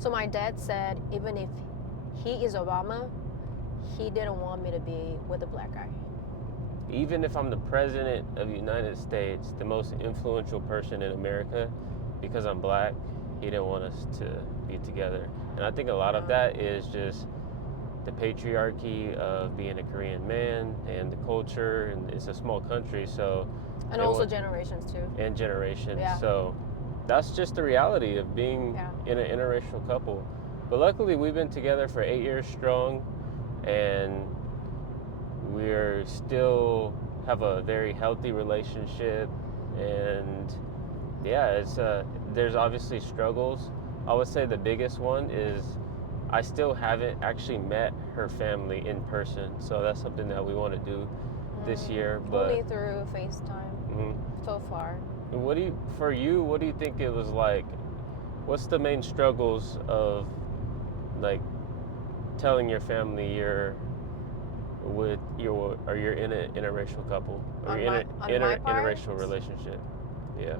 So my dad said even if he is Obama, he didn't want me to be with a black guy. Even if I'm the president of the United States, the most influential person in America, because I'm black, he didn't want us to be together. And I think a lot of that is just the patriarchy of being a Korean man and the culture, and it's a small country, so... And also generations too. And generations. Yeah. So that's just the reality of being in an interracial couple. But luckily, we've been together for 8 years strong, and we're still have a very healthy relationship. And yeah, it's there's obviously struggles. I would say the biggest one is I still haven't actually met her family in person, so that's something that we want to do this year. But only through FaceTime so far. What do you think it was like? What's the main struggles of like telling your family you're in an interracial couple or interracial relationship? Yeah.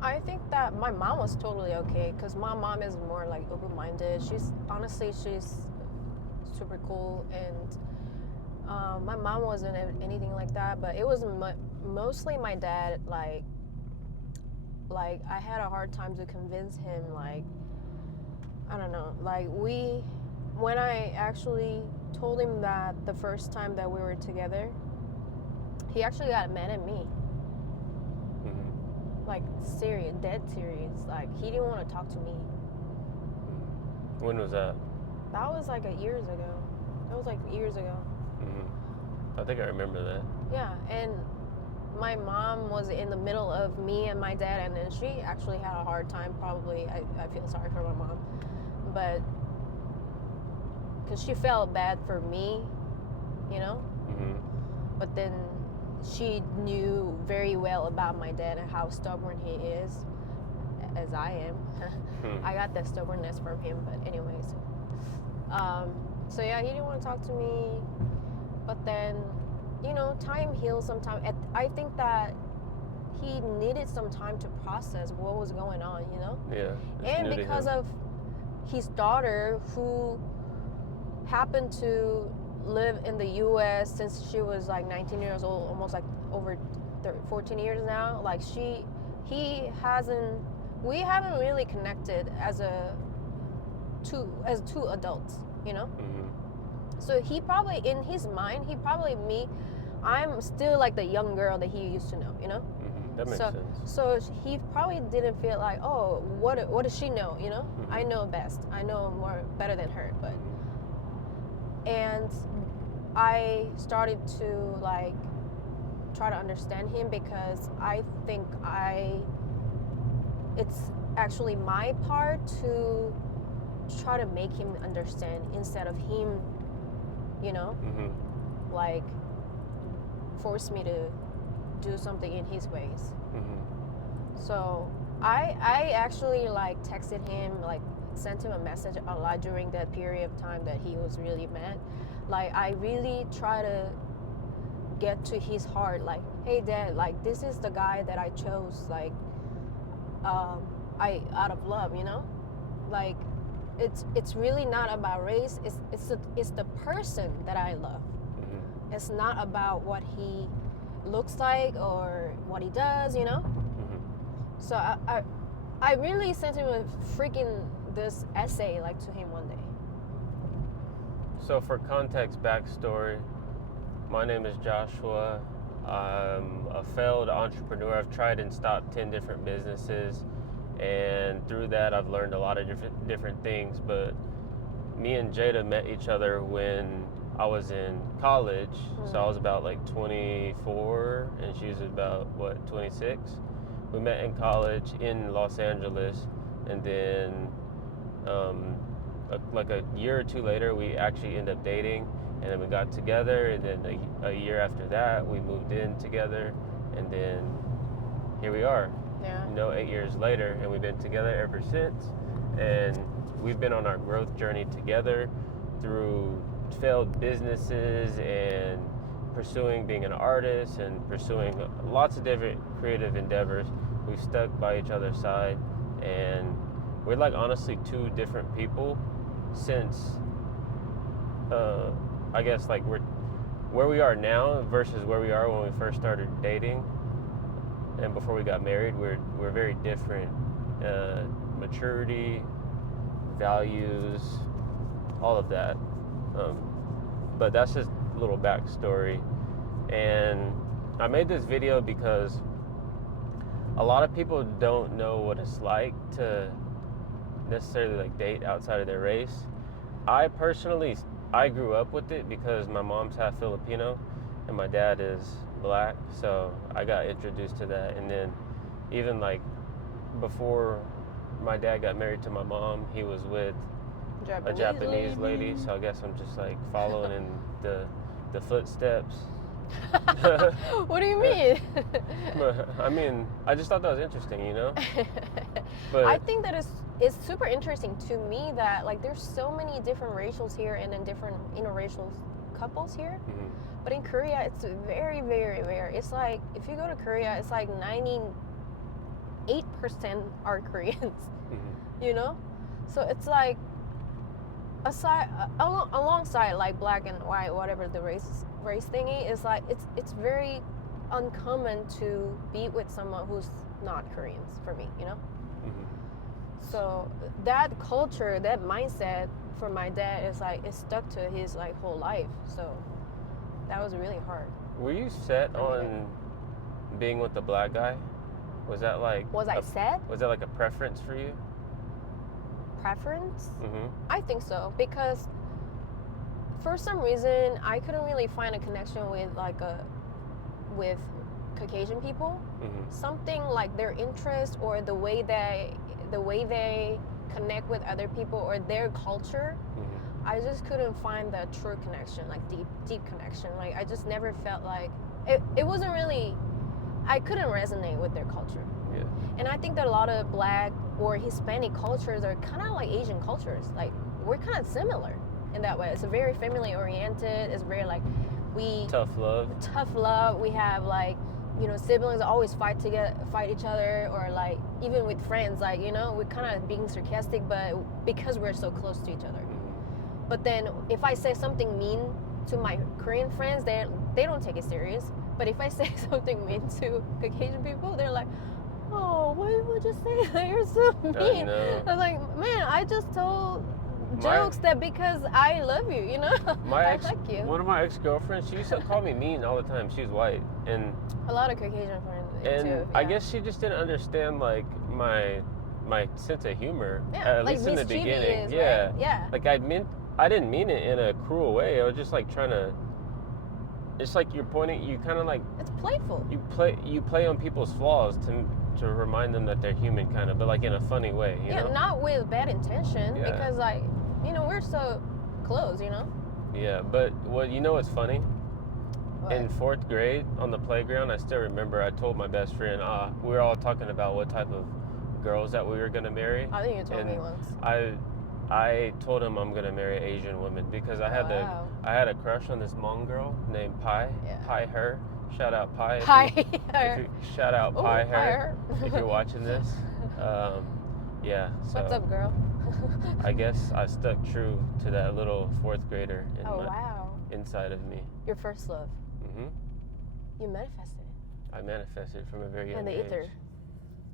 I think that my mom was totally okay because my mom is more like open-minded. She's super cool, and my mom wasn't anything like that. But it was mostly my dad. Like I had a hard time to convince him. Like I don't know. Like when I actually told him that the first time that we were together, he actually got mad at me. Like serious, dead serious. Like he didn't want to talk to me. When was that? That was like years ago. I think I remember that. Yeah, and my mom was in the middle of me and my dad, and then she actually had a hard time. Probably, I feel sorry for my mom, but because she felt bad for me, you know. But then she knew very well about my dad and how stubborn he is, as I am. I got that stubbornness from him, but anyways. So yeah, he didn't want to talk to me, but then, you know, time heals sometimes. I think that he needed some time to process what was going on, you know? Yeah. And because of his daughter, who happened to live in the U.S. since she was like 19 years old, almost like over 14 years now. Like we haven't really connected as two adults, you know. So he probably, in his mind, I'm still like the young girl that he used to know, you know. That makes sense. So he probably didn't feel like, oh, what does she know, you know? I know best. I know better than her, but. And I started to like try to understand him because I think it's actually my part to try to make him understand instead of him, you know, like force me to do something in his ways. So I actually like texted him, like sent him a message a lot during that period of time that he was really mad. Like I really try to get to his heart, like, hey dad, like this is the guy that I chose, like I out of love, you know. Like it's really not about race, it's the person that I love. It's not about what he looks like or what he does, you know. So I really sent him a freaking this essay like to him one day. So for context, backstory, my name is Joshua. I'm a failed entrepreneur. I've tried and stopped 10 different businesses, and through that I've learned a lot of different things. But me and Jayda met each other when I was in college. So I was about like 24 and she was about 26. We met in college in Los Angeles, and then like a year or two later we actually ended up dating, and then we got together, and then a year after that we moved in together, and then here we are. Yeah. You know, 8 years later, and we've been together ever since, and we've been on our growth journey together through failed businesses and pursuing being an artist and pursuing lots of different creative endeavors. We've stuck by each other's side, and we're like honestly two different people since I guess like we're where we are now versus where we are when we first started dating and before we got married. We're very different. Maturity, values, all of that. But that's just a little backstory. And I made this video because a lot of people don't know what it's like to necessarily like date outside of their race. I personally, I grew up with it because my mom's half Filipino and my dad is black, so I got introduced to that. And then even like before my dad got married to my mom, he was with a Japanese lady, so I guess I'm just like following in the footsteps. What do you mean? I mean, I just thought that was interesting, you know? But I think that it's super interesting to me that like there's so many different racials here and then different interracial couples here. Mhm. But in Korea, it's very, very rare. It's like if you go to Korea, it's like 98% are Koreans. Mhm. You know, so it's like alongside like black and white, whatever the race thingy is, like it's very uncommon to be with someone who's not Koreans for me, you know. Mhm. So that culture, that mindset for my dad is like it's stuck to his like whole life. So that was really hard. Were you set For me. on being with the black guy? Was that like I set was that like a preference for you? preference? Mm-hmm. I think so, because for some reason I couldn't really find a connection with with Caucasian people. Mm-hmm. Something like their interest or the way they connect with other people or their culture. Mm-hmm. I just couldn't find the true connection, like deep connection. Like I just never felt like it wasn't really. I couldn't resonate with their culture. Yeah. And I think that a lot of black or Hispanic cultures are kind of like Asian cultures. Like we're kind of similar in that way. It's a very family oriented. It's very like Tough love. We have like, you know, siblings always fight each other, or like even with friends, like, you know, we're kind of being sarcastic, but because we're so close to each other. Mm-hmm. But then if I say something mean to my Korean friends, they don't take it serious. But if I say something mean to Caucasian people, they're like, oh, why would you say that? You're so mean. I know. I'm like, man, I just told jokes that because I love you, you know? I like you. One of my ex-girlfriends, she used to call me mean all the time. She was white, and A lot of Caucasian friends too. Yeah. I guess she just didn't understand like my sense of humor. Yeah, At like least in the beginning. mischievous, Yeah. right? Yeah. Like I didn't mean it in a cruel way. I was just like trying to. It's like you're pointing. You kind of like It's playful. you play on people's flaws to remind them that they're human, kind of, but like in a funny way. You know? Not with bad intention, Yeah. because like, you know, we're so close, you know? Yeah, but you know what's funny? What? In 4th grade on the playground, I still remember I told my best friend, we were all talking about what type of girls that we were going to marry. I think you told and me once. I told him I'm going to marry Asian women because I had a crush on this Hmong girl named Pai. Yeah. Pai Her. Shout out Pai. Shout out Ooh, Pai Pai Her. Her. If you're watching this. Yeah. So What's up, girl? I guess I stuck true to that little 4th grader Wow. inside of me. Your first love. Mm-hmm. You manifested it. I manifested from a very young In the age. ether.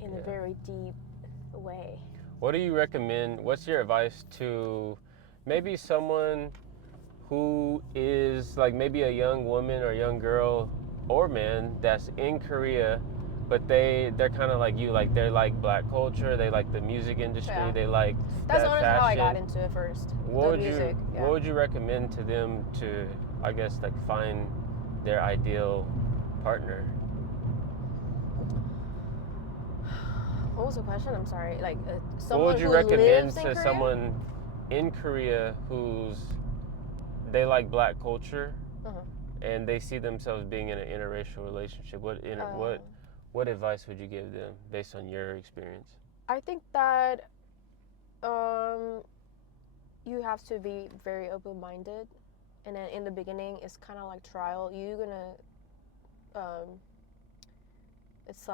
In a very deep way. What do you recommend? What's your advice to maybe someone who is like maybe a young woman or young girl or man that's in Korea, but they're kind of like you, like they like black culture, they like the music industry, they like That's that honestly fashion. how I got into it first. What would you recommend to them to, I guess, like find their ideal partner? What was the question? I'm sorry. Like What someone would you who recommend lives in to Korea? someone in Korea they like black culture and they see themselves being in an interracial relationship? What advice would you give them based on your experience? I think that you have to be very open-minded, and then in the beginning it's kind of like trial. You're gonna it's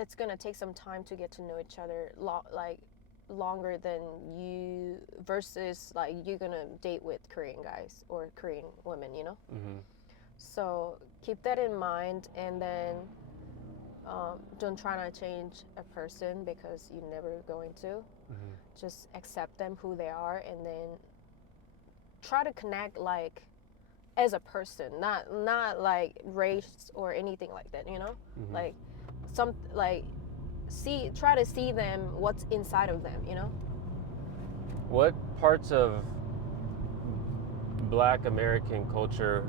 it's gonna take some time to get to know each other, longer than you versus like you're gonna date with Korean guys or Korean women, you know. Mm-hmm. So keep that in mind, and then don't try to change a person because you're never going to. Mm-hmm. Just accept them who they are, and then try to connect like as a person, not like race or anything like that, you know. Mm-hmm. Like try to see them what's inside of them, you know. What parts of Black American culture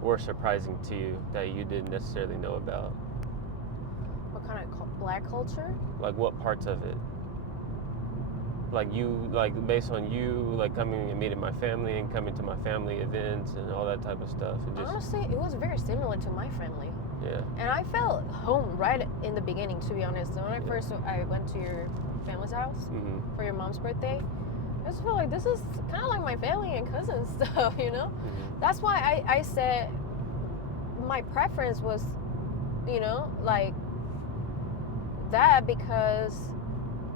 were surprising to you that you didn't necessarily know about? What kind of Black culture? Like what parts of it? Like based on you like coming and meeting my family and coming to my family events and all that type of stuff. Honestly, it was very similar to my family. Yeah. And I felt home right in the beginning, to be honest. When I went to your family's house Mm-hmm. for your mom's birthday, I just felt like this is kind of like my family and cousins stuff, you know? Mm-hmm. That's why I said my preference was, you know, like that, because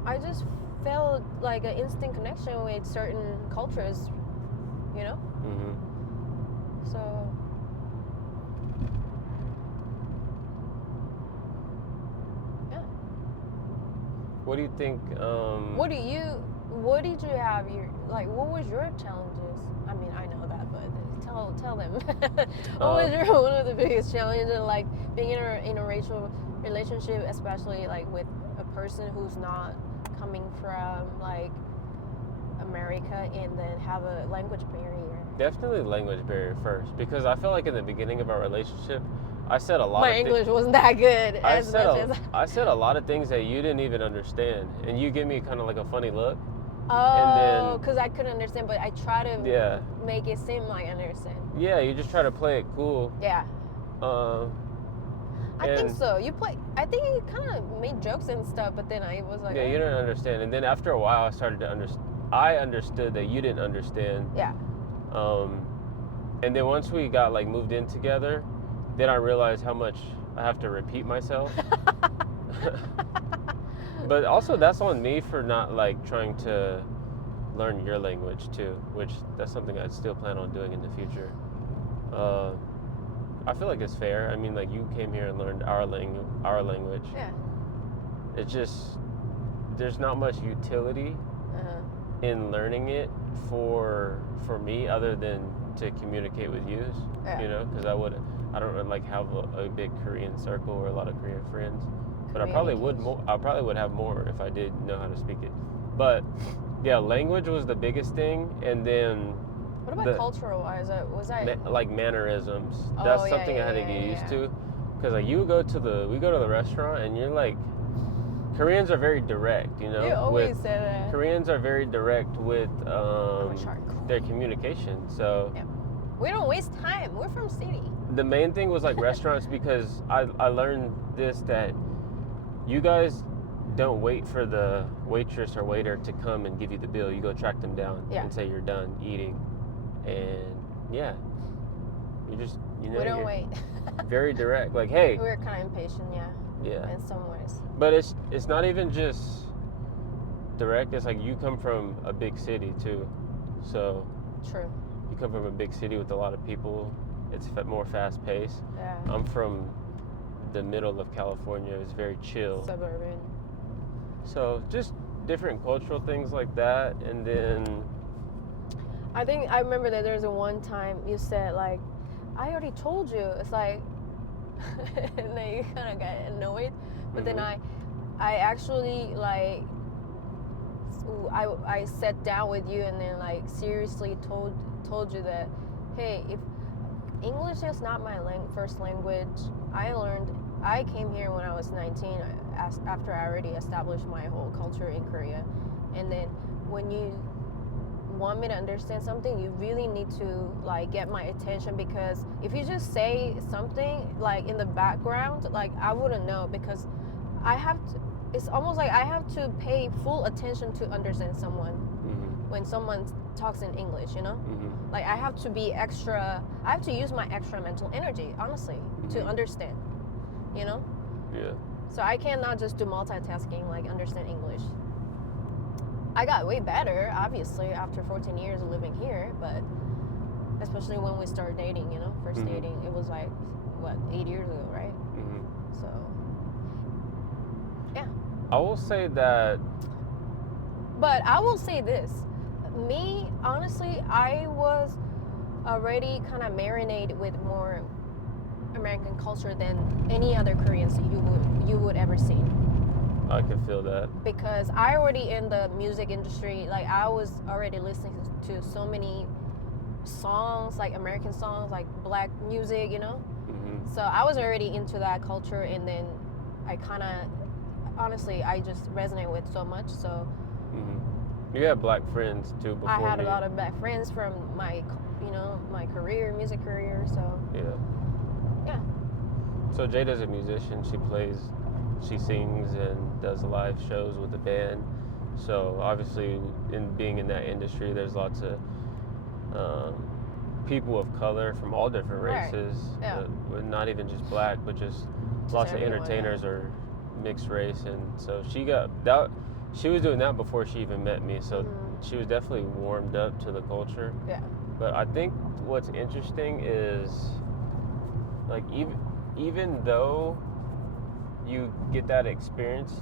I just felt like an instant connection with certain cultures, you know? Mm-hmm. So yeah. What do you think? What did you have what was your challenges? I mean, I know that, but tell them. What was one of the biggest challenges, like being in a interracial relationship, especially like with a person who's not coming from like America, and then have a language barrier? Definitely language barrier first, because I feel like in the beginning of our relationship, I said a lot. My English wasn't that good. I said a lot of things that you didn't even understand, and you give me kind of like a funny look. Oh, because I couldn't understand, but I try to make it seem like I understand. Yeah, you just try to play it cool. Yeah. I think so. I think you kind of made jokes and stuff, but then I was like, yeah, you didn't understand, and then after a while, I started to understand. I understood that you didn't understand. Yeah. And then once we got like moved in together, then I realized how much I have to repeat myself. But also that's on me for not like trying to learn your language too, which that's something I'd still plan on doing in the future. I feel like it's fair. I mean, like you came here and learned our language. Yeah. It's just there's not much utility in learning it for me other than to communicate with you. Yeah. You know, because I don't like have a big Korean circle or a lot of Korean friends. But I probably would have more if I did know how to speak it. But yeah, language was the biggest thing, and then what about cultural wise? like mannerisms? That's something I had to get used to, because like we go to the restaurant and you're like, Koreans are very direct, you know. You always say that. Koreans are very direct with their communication. So yeah. We don't waste time. We're from city. The main thing was like restaurants, because I learned this, that you guys don't wait for the waitress or waiter to come and give you the bill. You go track them down and say you're done eating, and yeah, you just we don't wait. Very direct. Like, hey, we're kind of impatient, yeah, in some ways. But it's not even just direct. It's like you come from a big city too, so true. You come from a big city with a lot of people. It's more fast paced. Yeah. I'm from the middle of California. It's very chill. Suburban. So just different cultural things like that, and then I remember that there's one time you said like, I already told you. It's like, and then you kind of got annoyed, but then I actually like, I sat down with you and then like seriously told you that, hey, if English is not my first language, I came here when I was 19 after I already established my whole culture in Korea. And then when you want me to understand something, you really need to like get my attention, because if you just say something like in the background, like I wouldn't know, because it's almost like I have to pay full attention to understand someone when someone talks in English, you know? Like I have to use my extra mental energy, honestly, to understand, you know? Yeah. So I cannot just do multitasking, like understand English. I got way better, obviously, after 14 years of living here, but especially when we started dating, you know, first dating, it was like, what, 8 years ago, right? So, yeah. I will say that. But I will say this. Me, honestly, I was already kind of marinated with more American culture than any other Koreans you would ever see. I can feel that. Because I already in the music industry, like I was already listening to so many songs, like American songs, like black music, you know? So I was already into that culture, and then I kind of, honestly, I just resonate with so much, so. You had black friends too before I had me. a lot of black friends from my, you know, my career, music career, so. Yeah. So Jayda's a musician. She sings and does live shows with the band. So obviously, in being in that industry, there's lots of people of color from all different races. Right. Yeah. Not even just black, but just lots everyone, of entertainers are mixed race, and so she got that. She was doing that before she even met me, so she was definitely warmed up to the culture. Yeah. But I think what's interesting is, like, even though you get that experience,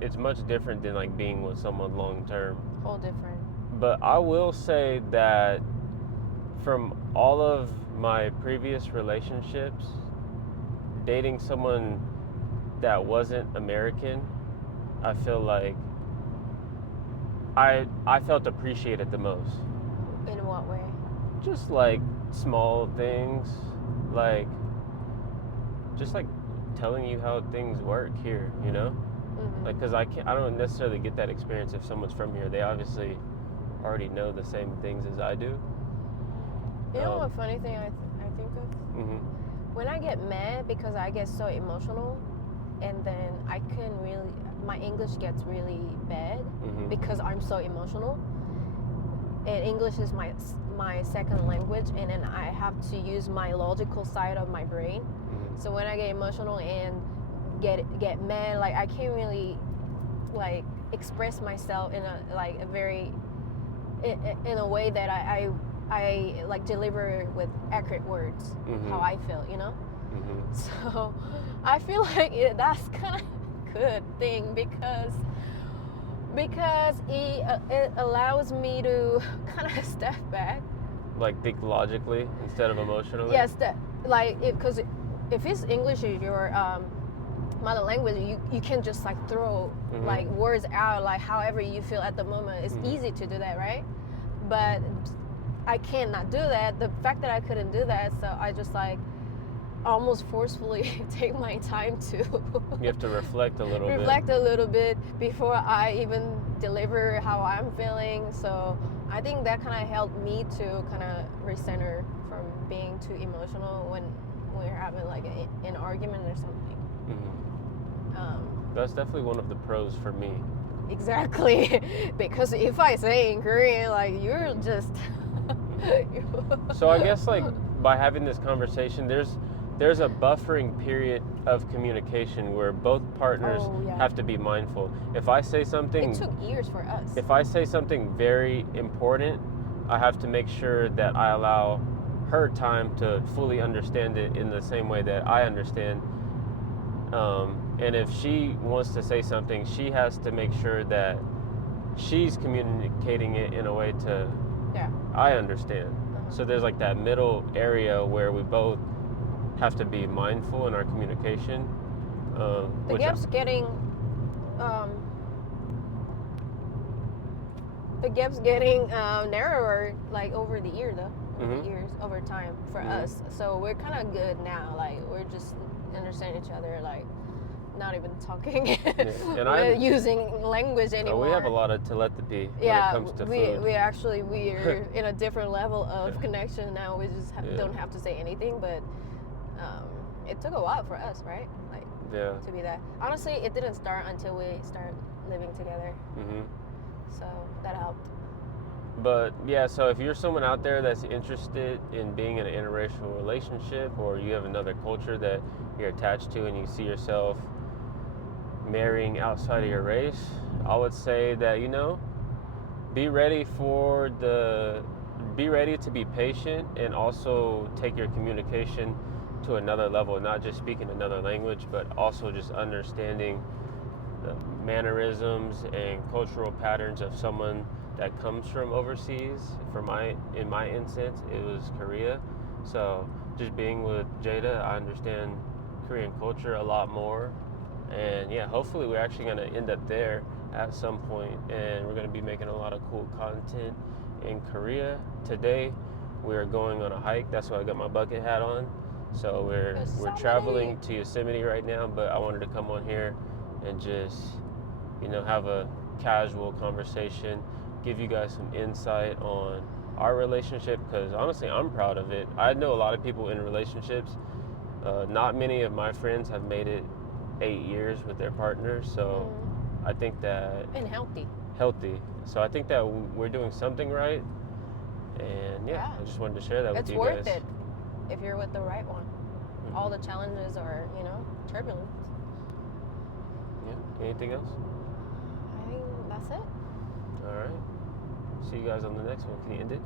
it's much different than like being with someone long term. Whole different. But I will say that from all of my previous relationships, dating someone that wasn't American, I feel like I felt appreciated the most. In what way? Just like small things, like just like telling you how things work here, you know? Like, because I don't necessarily get that experience if someone's from here. They obviously already know the same things as I do. You know what funny thing I think of? When I get mad because I get so emotional, and then my English gets really bad because I'm so emotional. And English is my second language, and then I have to use my logical side of my brain. So when I get emotional and get mad, like I can't really like express myself in a way that I like deliver with accurate words how I feel, you know. So I feel like that's kind of good thing because it allows me to kind of step back, like think logically instead of emotionally. Yes, because if it's English is your mother language, you can just like throw like words out like however you feel at the moment. It's easy to do that, right? But I cannot do that. The fact that I couldn't do that, so I just like almost forcefully take my time to you have to reflect a little bit before I even deliver how I'm feeling. So I think that kind of helped me to kind of recenter from being too emotional when we're having like an argument or something. That's definitely one of the pros for me. Exactly. Because if I say in Korean, like you're just So I guess like by having this conversation, there's a buffering period of communication where both partners have to be mindful. If I say something, it took years for us. If I say something very important, I have to make sure that I allow her time to fully understand it in the same way that I understand. And if she wants to say something, she has to make sure that she's communicating it in a way to I understand. So there's like that middle area where we both have to be mindful in our communication. The gap's getting narrower like over the year though. Over time for us. So we're kind of good now. Like we're just understanding each other. Like not even talking. We're using language anymore. We have a lot of telepathy when it comes to food. We're in a different level of connection now. We just don't have to say anything, but it took a while for us, right? Like to be that. Honestly, it didn't start until we started living together. So that helped. But yeah, so if you're someone out there that's interested in being in an interracial relationship, or you have another culture that you're attached to and you see yourself marrying outside of your race, I would say that, be ready to be patient, and also take your communication to another level, not just speaking another language, but also just understanding the mannerisms and cultural patterns of someone that comes from overseas. In my instance, it was Korea. So just being with Jayda, I understand Korean culture a lot more. And yeah, hopefully we're actually going to end up there at some point, and we're going to be making a lot of cool content in Korea. Today we are going on a hike. That's why I got my bucket hat on. So we're traveling to Yosemite right now, but I wanted to come on here and just have a casual conversation, give you guys some insight on our relationship, because honestly I'm proud of it. I know a lot of people in relationships. Not many of my friends have made it 8 years with their partners, so I think that and healthy. So I think that we're doing something right, and I just wanted to share that with you guys. It's worth it if you're with the right one. Mm-hmm. All the challenges are turbulent. Yeah. Anything else? I think that's it. All right. See you guys on the next one. Can you end it?